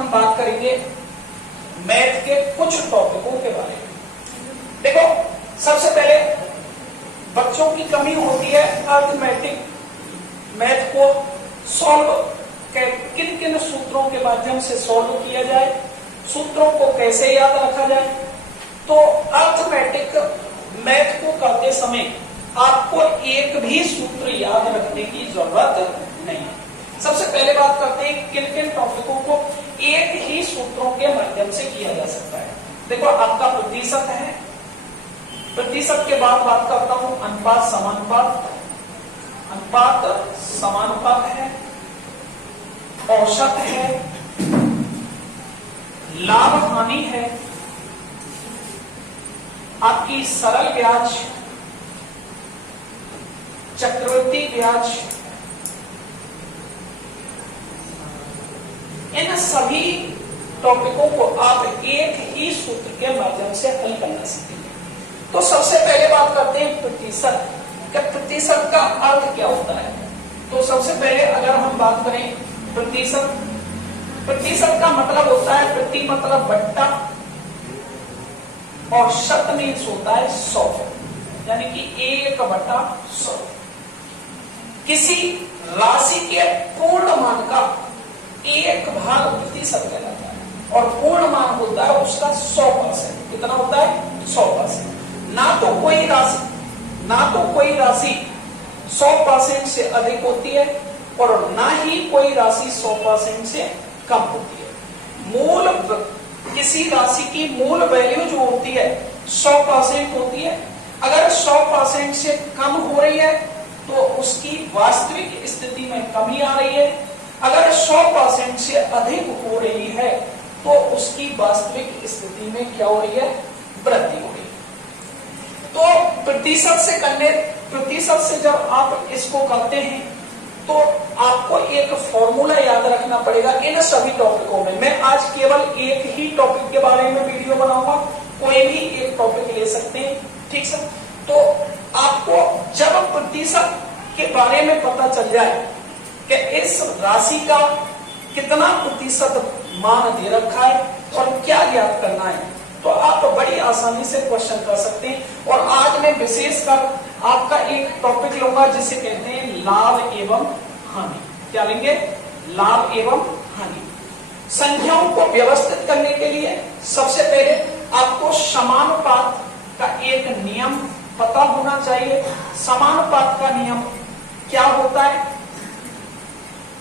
हम बात करेंगे मैथ के कुछ टॉपिकों के बारे में। देखो, सबसे पहले बच्चों की कमी होती है अर्थमेटिक मैथ को सॉल्व किन किन सूत्रों के माध्यम से सॉल्व किया जाए, सूत्रों को कैसे याद रखा जाए। तो अर्थमेटिक मैथ को करते समय आपको एक भी सूत्र याद रखने की जरूरत नहीं। सबसे पहले बात करते हैं किन किन टॉपिकों को एक ही सूत्रों के माध्यम से किया जा सकता है। देखो, आपका प्रतिशत है, प्रतिशत के बाद बात करता हूं अनुपात समानुपात, अनुपात समानुपात है, औसत है, लाभ हानि है, आपकी सरल ब्याज, चक्रवृद्धि ब्याज। इन सभी टॉपिकों को आप एक ही सूत्र के माध्यम से हल करना सीखेंगे। तो सबसे पहले बात करते हैं प्रतिशत। क्या प्रतिशत का अर्थ क्या होता है? तो सबसे पहले अगर हम बात करें प्रतिशत, प्रतिशत का मतलब होता है प्रति मतलब बट्टा और शत मीन्स होता है 100, यानी कि 1/100। किसी राशि के पूर्ण मान का एक भाग प्रतिशत कहलाता है और पूर्ण मान होता है उसका 100%। कितना होता है? 100%। ना तो कोई राशि 100% से अधिक होती है और ना ही कोई राशि 100% से कम होती है। किसी राशि की मूल वैल्यू जो होती है 100% होती है। अगर 100% से कम हो रही है तो उसकी वास्तविक स्थिति में कमी आ रही है। अगर 100% से अधिक हो रही है तो उसकी वास्तविक स्थिति में क्या हो रही है? वृद्धि हो रही है। तो प्रतिशत से जब आप इसको करते हैं तो आपको एक फॉर्मूला याद रखना पड़ेगा इन सभी टॉपिकों में। मैं आज केवल एक ही टॉपिक के बारे में वीडियो बनाऊंगा, कोई भी एक टॉपिक ले सकते हैं, ठीक सर। तो आपको जब प्रतिशत के बारे में पता चल जाए कि इस राशि का कितना प्रतिशत मान दे रखा है और क्या ज्ञात करना है, तो आप बड़ी आसानी से क्वेश्चन कर सकते हैं। और आज मैं विशेषकर आपका एक टॉपिक लूंगा जिसे कहते हैं लाभ एवं हानि। क्या लेंगे? लाभ एवं हानि। संख्याओं को व्यवस्थित करने के लिए सबसे पहले आपको समानुपात का एक नियम पता होना चाहिए। समानुपात का नियम क्या होता है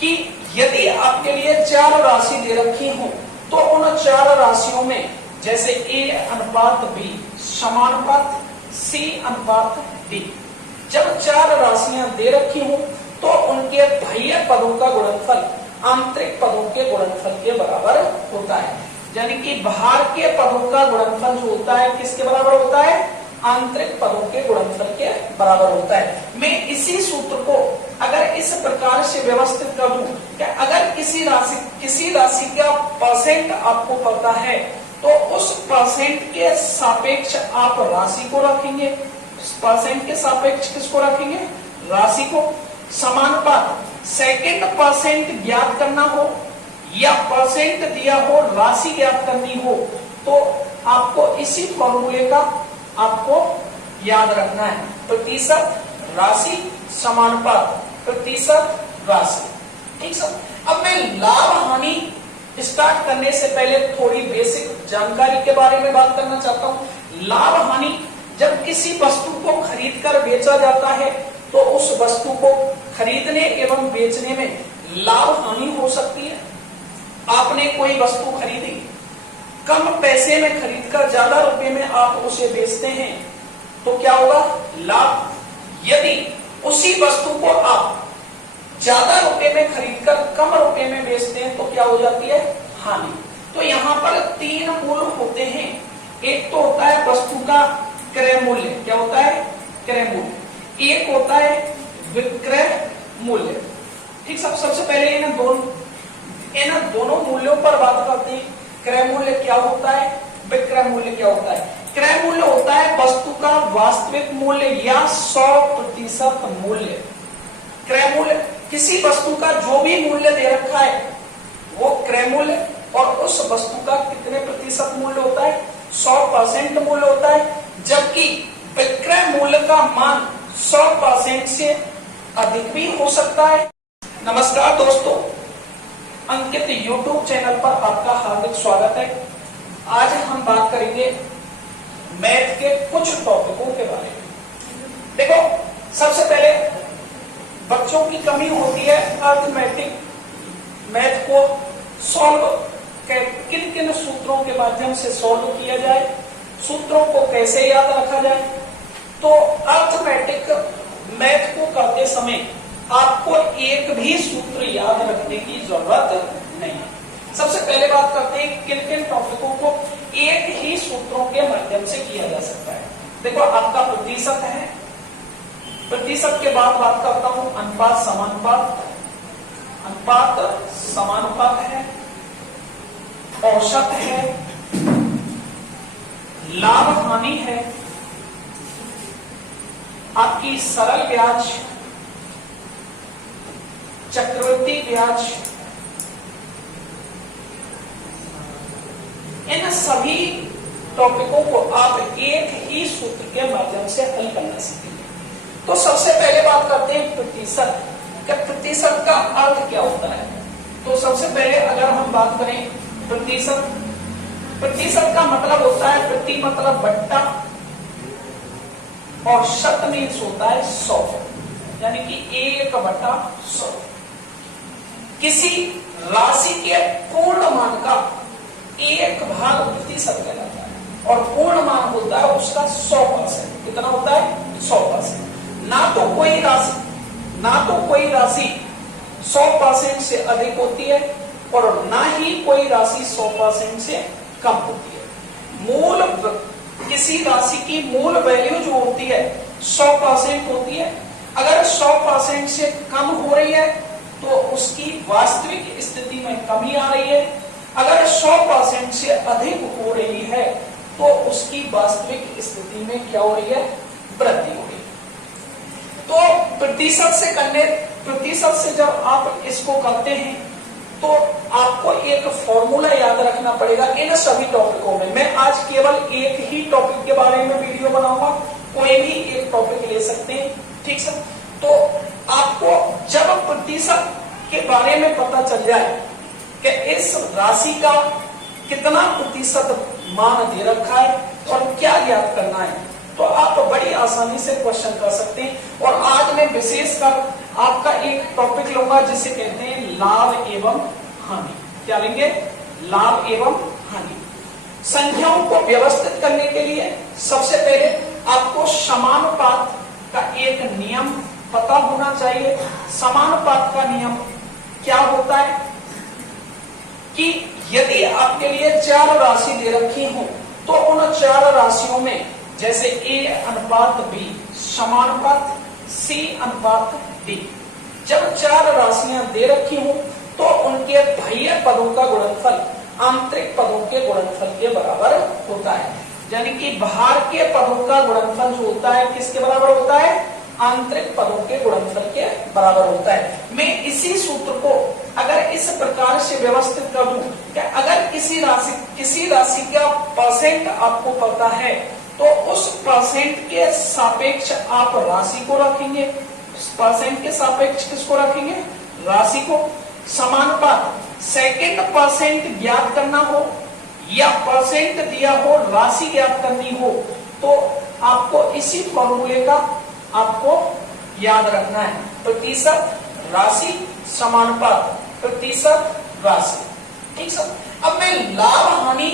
कि यदि आपके लिए 4 राशि दे रखी हो तो उन 4 राशियों में जैसे A/B समानुपात C/D, जब 4 राशियां दे रखी हो तो उनके बाह्य पदों का गुणनफल आंतरिक पदों के गुणनफल के बराबर होता है। यानी कि बाहर के पदों का गुणनफल जो होता है किसके बराबर होता है? आंतरिक पदों के गुणनफल के बराबर होता है। मैं इसी सूत्र को अगर इस प्रकार से व्यवस्थित कर दूं कि अगर किसी राशि का परसेंट आपको पता है तो उस परसेंट के सापेक्ष आप राशि को रखेंगे। परसेंट के सापेक्ष किसको रखेंगे? राशि को। समानुपात सेकंड परसेंट ज्ञात करना हो या परसेंट दिया हो राशि ज्ञात करनी हो तो आपको इसी फॉर्मूले का आपको याद रखना है। प्रतिशत राशि समानुपात प्रतिशत राशि, ठीक सर। अब मैं लाभ हानि स्टार्ट करने से पहले थोड़ी बेसिक जानकारी के बारे में बात करना चाहता हूं। लाभ हानि, जब किसी वस्तु को खरीद कर बेचा जाता है तो उस वस्तु को खरीदने एवं बेचने में लाभ हानि हो सकती है। आपने कोई वस्तु खरीदी, कम पैसे में खरीदकर ज्यादा रुपए में आप उसे बेचते हैं तो क्या होगा? लाभ। यदि उसी वस्तु को आप ज्यादा रुपए में खरीदकर कम रुपए में बेचते हैं तो क्या हो जाती है? हानि। तो यहाँ पर 3 मूल्य होते हैं। एक तो होता है वस्तु का क्रय मूल्य। क्या होता है? क्रय मूल्य। एक होता है विक्रय मूल्य, ठीक। सबसे पहले इन दोनों मूल्यों पर बात करते हैं। क्रय मूल्य क्या होता है? विक्रय मूल्य क्या होता है? क्रय मूल्य होता है वस्तु का वास्तविक मूल्य या 100% मूल्य। क्रय मूल्य किसी वस्तु का जो भी मूल्य दे रखा है वो क्रय मूल्य। और उस वस्तु का कितने प्रतिशत मूल्य होता है, 100% मूल्य होता है, जबकि विक्रय मूल्य का मान 100% से अधिक भी हो सकता है। नमस्कार दोस्तों, अंकित YouTube चैनल पर आपका हार्दिक स्वागत है। आज हम बात करेंगे मैथ के कुछ टॉपिकों के बारे में। देखो, सबसे पहले बच्चों की कमी होती है अर्थमेटिक मैथ को सॉल्व, किन किन सूत्रों के माध्यम से सॉल्व किया जाए, सूत्रों को कैसे याद रखा जाए। तो अर्थमेटिक मैथ को करते समय आपको एक भी सूत्र याद रखने की जरूरत नहीं है। सबसे पहले बात करते हैं किन किन टॉपिकों को एक ही सूत्रों के माध्यम से किया जा सकता है। देखो, आपका प्रतिशत है, प्रतिशत के बाद बात करता हूं अनुपात समानुपात, अनुपात समानुपात है, औसत है, लाभ हानि है, आपकी सरल ब्याज, चक्रवृद्धि ब्याज। इन सभी टॉपिकों को आप एक ही सूत्र के माध्यम से हल करना सीखेंगे। तो सबसे पहले बात करते हैं प्रतिशत। प्रतिशत का अर्थ क्या होता है? तो सबसे पहले अगर हम बात करें प्रतिशत, प्रतिशत का मतलब होता है प्रति मतलब बट्टा, और शत मीन्स होता है 100, यानी कि 1/100। किसी राशि के पूर्ण मान का 1 भाग प्रतिशत कहलाता है, और पूर्ण मान होता है उसका 100%। कितना होता है? 100%। ना तो कोई राशि 100% से अधिक होती है और ना ही कोई राशि 100% से कम होती है। किसी राशि की मूल वैल्यू जो होती है 100% होती है। अगर 100% से कम हो रही है तो उसकी वास्तविक स्थिति में कमी आ रही है। अगर 100% से अधिक हो रही है तो उसकी वास्तविक स्थिति में क्या हो रही है? वृद्धि हो रही है। तो प्रतिशत से जब आप इसको करते हैं तो आपको एक फॉर्मूला याद रखना पड़ेगा इन सभी टॉपिकों में। मैं आज केवल एक ही टॉपिक के बारे में वीडियो बनाऊंगा, कोई भी एक टॉपिक ले सकते हैं, ठीक है। तो आपको जब प्रतिशत के बारे में पता चल जाए कि इस राशि का कितना प्रतिशत मान दे रखा है और क्या ज्ञात करना है, तो आप बड़ी आसानी से क्वेश्चन कर सकते हैं। और आज मैं विशेषकर आपका एक टॉपिक लूंगा जिसे कहते हैं लाभ एवं हानि। क्या लेंगे? लाभ एवं हानि। संख्याओं को व्यवस्थित करने के लिए सबसे पहले आपको समानुपात का एक नियम पता होना चाहिए। समानुपात का नियम क्या होता है कि यदि आपके लिए 4 राशि दे रखी हो तो उन 4 राशियों में जैसे A/B समानुपात C/D, जब 4 राशियां दे रखी हो तो उनके बाह्य पदों का गुणनफल आंतरिक पदों के गुणनफल के बराबर होता है। यानी कि बाहर के पदों का गुणनफल जो होता है किसके बराबर होता है? आंतरिक पदों के गुणनफल के बराबर होता है। मैं इसी सूत्र को अगर इस प्रकार से व्यवस्थित कर दूं कि अगर किसी राशि का परसेंट आपको पता है तो उस परसेंट के सापेक्ष आप राशि को रखेंगे। परसेंट के सापेक्ष किसको रखेंगे? राशि को। समानुपात सेकंड परसेंट ज्ञात करना हो या परसेंट दिया हो राशि ज्ञात करनी हो तो आपको इसी फॉर्मूले का आपको याद रखना है। प्रतिशत राशि समानुपात प्रतिशत राशि, ठीक सर। अब मैं लाभ हानि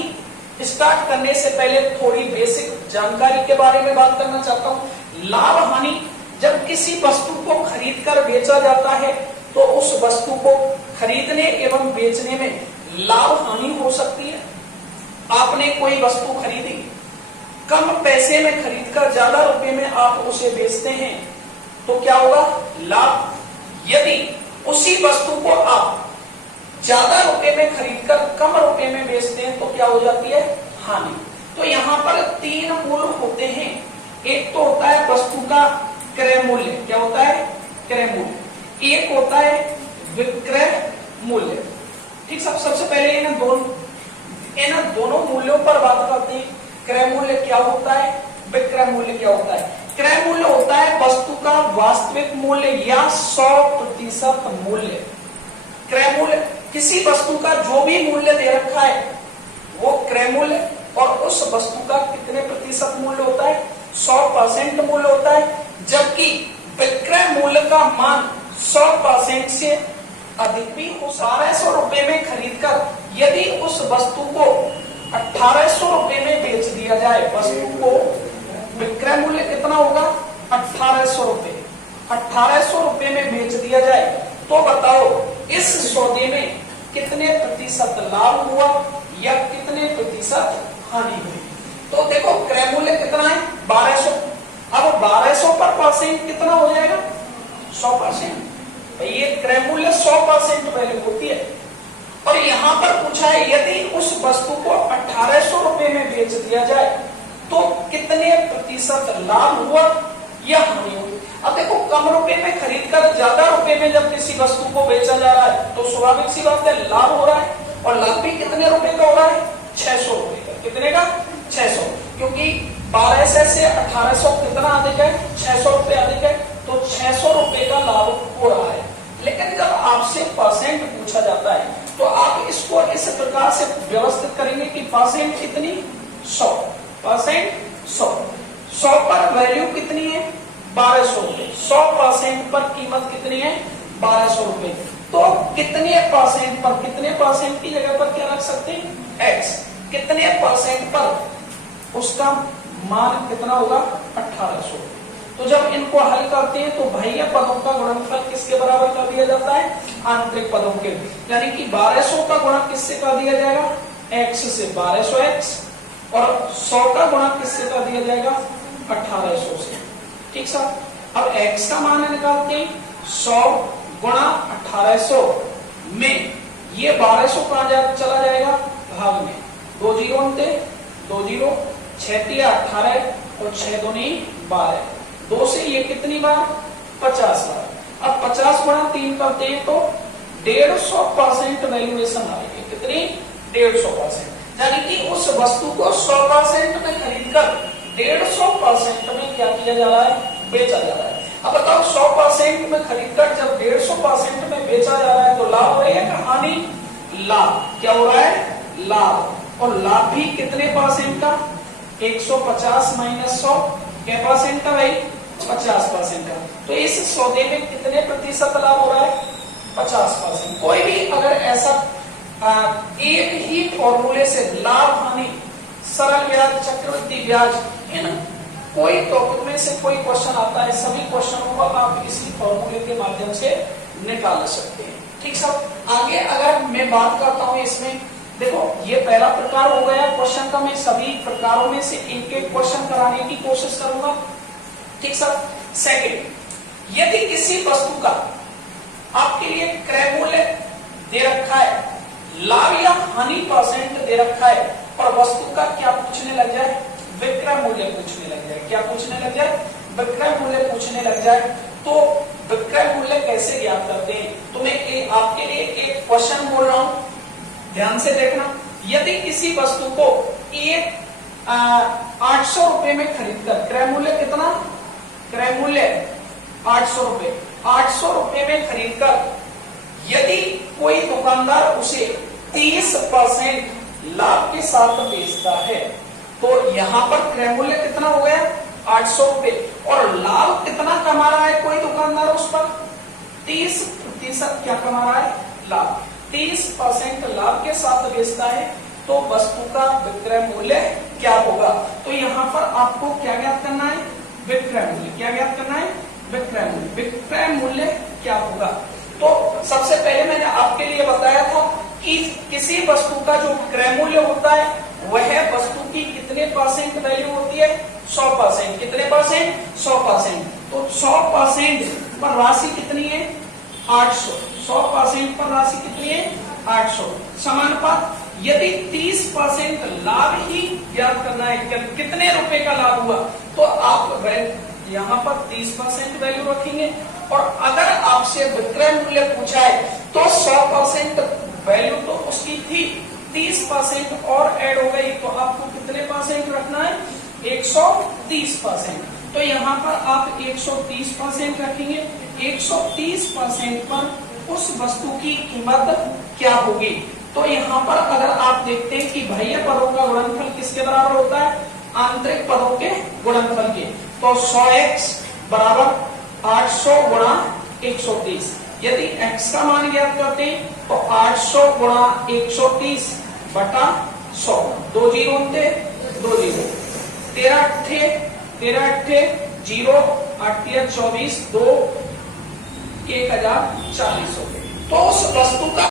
स्टार्ट करने से पहले थोड़ी बेसिक जानकारी के बारे में बात करना चाहता हूं। लाभ हानि, जब किसी वस्तु को खरीद कर बेचा जाता है तो उस वस्तु को खरीदने एवं बेचने में लाभ हानि हो सकती है। आपने कोई वस्तु खरीदी, कम पैसे में खरीदकर ज्यादा रुपए में आप उसे बेचते हैं तो क्या होगा? लाभ। यदि उसी वस्तु को आप ज्यादा रुपए में खरीदकर कम रुपए में बेचते हैं तो क्या हो जाती है? हानि। तो यहाँ पर 3 मूल्य होते हैं। एक तो होता है वस्तु का क्रय मूल्य। क्या होता है? क्रय मूल्य। एक होता है विक्रय मूल्य ठीक। सबसे पहले इन दोनों मूल्यों पर बात करते हैं। क्रय मूल्य क्या होता है, विक्रय मूल्य क्या होता है। क्रय मूल्य होता है वस्तु का वास्तविक मूल्य या 100% मूल्य। क्रय मूल्य किसी वस्तु का जो भी मूल्य दे रखा है वो क्रय मूल्य, और उस वस्तु का कितने प्रतिशत मूल्य होता है, 100% मूल्य होता है। जबकि विक्रय मूल्य का मान 100% से अधिक भी हो। 1200 रुपए में खरीदकर यदि उस वस्तु को 1800 रुपए में बेच दिया जाए, वस्तु को विक्रय मूल्य कितना होगा, 1800 रुपए, 1800 रुपए में बेच दिया जाए, तो बताओ इस सौदे में कितने प्रतिशत लाभ हुआ या कितने प्रतिशत हानि हुई। तो देखो क्रय मूल्य कितना है, 1200। अब 1200 पर परसेंट कितना हो जाएगा, 100%। ये क्रय मूल्य 100% वैल्यू होती है। और यहां पर पूछा है यदि उस वस्तु को 1800 रुपए में बेच दिया जाए तो कितने प्रतिशत लाभ हुआ या हानि हुई। अब देखो कम रुपए में खरीदकर ज्यादा रुपए में जब किसी वस्तु को बेचा जा रहा है तो स्वाभाविक सी बात है लाभ हो रहा है, और लाभ भी कितने रुपए का हो रहा है, 600 रुपए का। कितने का, 600, क्योंकि 1200 से 1800 कितना अधिक है, 600 रुपए अधिक है, तो 600 रुपए का लाभ हो रहा है। लेकिन जब आपसे परसेंट पूछा जाता है तो आप इसको इस प्रकार से व्यवस्थित करेंगे कि परसेंट कितनी, 100%, 100 पर वैल्यू कितनी है, 1200 रुपए, 100% पर कीमत कितनी है, 1200 रुपए। तो कितने परसेंट की जगह पर क्या रख सकते हैं, x। कितने परसेंट पर उसका मान कितना होगा, 1800। तो जब इनको हल करते हैं तो बाह्य पदों का गुणनफल किसके बराबर कर दिया जाता है, आंतरिक पदों के। यानी कि 1200 का गुणा किससे कर दिया जाएगा, x से 1200x, और 100 का गुणा किससे कर दिया जाएगा, 1800 से। ठीक सर। अब x का मान निकालते हैं, 100 गुणा 1800 में ये 1200 कहां चला जाएगा, भाग में, 2 जीरो अंते, 2 जीरो, 6 तिया 18 और 6 दूनी 12, 2 से ये कितनी बार, 50 बार। अब 50 गुणा 3 करते हैं तो 150% वैल्यूएशन आएगी। कितनी, 150%। यानी कि उस वस्तु को 100% में खरीदकर 150% में क्या किया जा रहा है, बेचा जा रहा है। अब बताओ 100% में खरीदकर जब 150% में बेचा जा रहा है तो लाभ हो रहा है या हानि, लाभ। क्या हो रहा है, लाभ। और लाभ भी कितने परसेंट का, 150 माइनस 100 क्या परसेंट का भाई, 50% का। तो इस सौदे में कितने प्रतिशत लाभ हो रहा है, 50%। कोई भी अगर ऐसा एक ही फॉर्मूले से लाभ हानि, सरल ब्याज, चक्रवृद्धि ब्याज, इन कोई टॉपिक में से कोई क्वेश्चन आता है, सभी क्वेश्चनों को आप इसी फॉर्मूले के माध्यम से निकाल सकते हैं। ठीक सब। आगे अगर मैं बात करता हूं इसमें, देखो ये पहला प्रकार हो गया क्वेश्चन का। मैं सभी प्रकारों में से एक एक क्वेश्चन कराने की कोशिश करूंगा। ठीक सर। सेकंड, यदि किसी वस्तु का आपके लिए क्रय मूल्य दे रखा है, लाभ या हानि परसेंट दे रखा है, और वस्तु का क्या पूछने लग जाए, विक्रय मूल्य पूछने लग जाए। क्या पूछने लग जाए, विक्रय मूल्य पूछने लग जाए, तो विक्रय मूल्य कैसे ज्ञात करते हैं। तो मैं आपके लिए एक क्वेश्चन बोल रहा हूं, ध्यान से देखना। यदि किसी वस्तु को 800 रुपए में खरीदकर, क्रय मूल्य कितना, क्रय मूल्य 800 रुपए, 800 रुपए में खरीदकर यदि कोई दुकानदार उसे 30% लाभ के साथ बेचता है, तो यहां पर क्रय मूल्य कितना हो गया, 800 रुपए, और लाभ कितना कमा रहा है कोई दुकानदार उस पर, 30% क्या कमा रहा है, लाभ। 30% लाभ के साथ बेचता है, तो वस्तु का विक्रय मूल्य क्या होगा। तो यहाँ पर आपको क्या ज्ञात करना है, विक्रय मूल्य। क्या ज्ञात करना है, विक्रय मूल्य। विक्रय मूल्य क्या होगा। तो सबसे पहले मैंने आपके लिए बताया था कि किसी वस्तु का जो क्रय मूल्य होता है वह वस्तु की कितने परसेंट वैल्यू होती है, 100%। कितने परसेंट, 100%। तो 100% पर राशि कितनी है, 800। 100% पर राशि कितनी है, 800। समानुपात, यदि 30% लाभ ही ज्ञात करना है, कितने रुपए का लाभ हुआ, तो आप यहाँ पर 30% वैल्यू रखेंगे। और अगर आपसे विक्रय मूल्य पूछा है तो 100% वैल्यू तो उसकी थी 30% और ऐड हो गई, तो आपको कितने परसेंट रखना है? 130%। तो यहाँ पर आप 130% रखेंगे। 130% पर उस वस्तु की कीमत क्या होगी? तो यहाँ पर अगर आप देखते हैं कि बाह्य पदों का गुणनफल किसके बराबर होता है? आंतरिक पदों के गुणनफल के। तो 100x बराबर 800 गुणा 130। यदि x का मान ज्ञात करते हैं तो 800 गुणा 130 बटा 100। 2 जीरो होते 2 जीरो, 13 अट्ठे 0, 8 24, 2 1040 हो गए। तो उस वस्तु का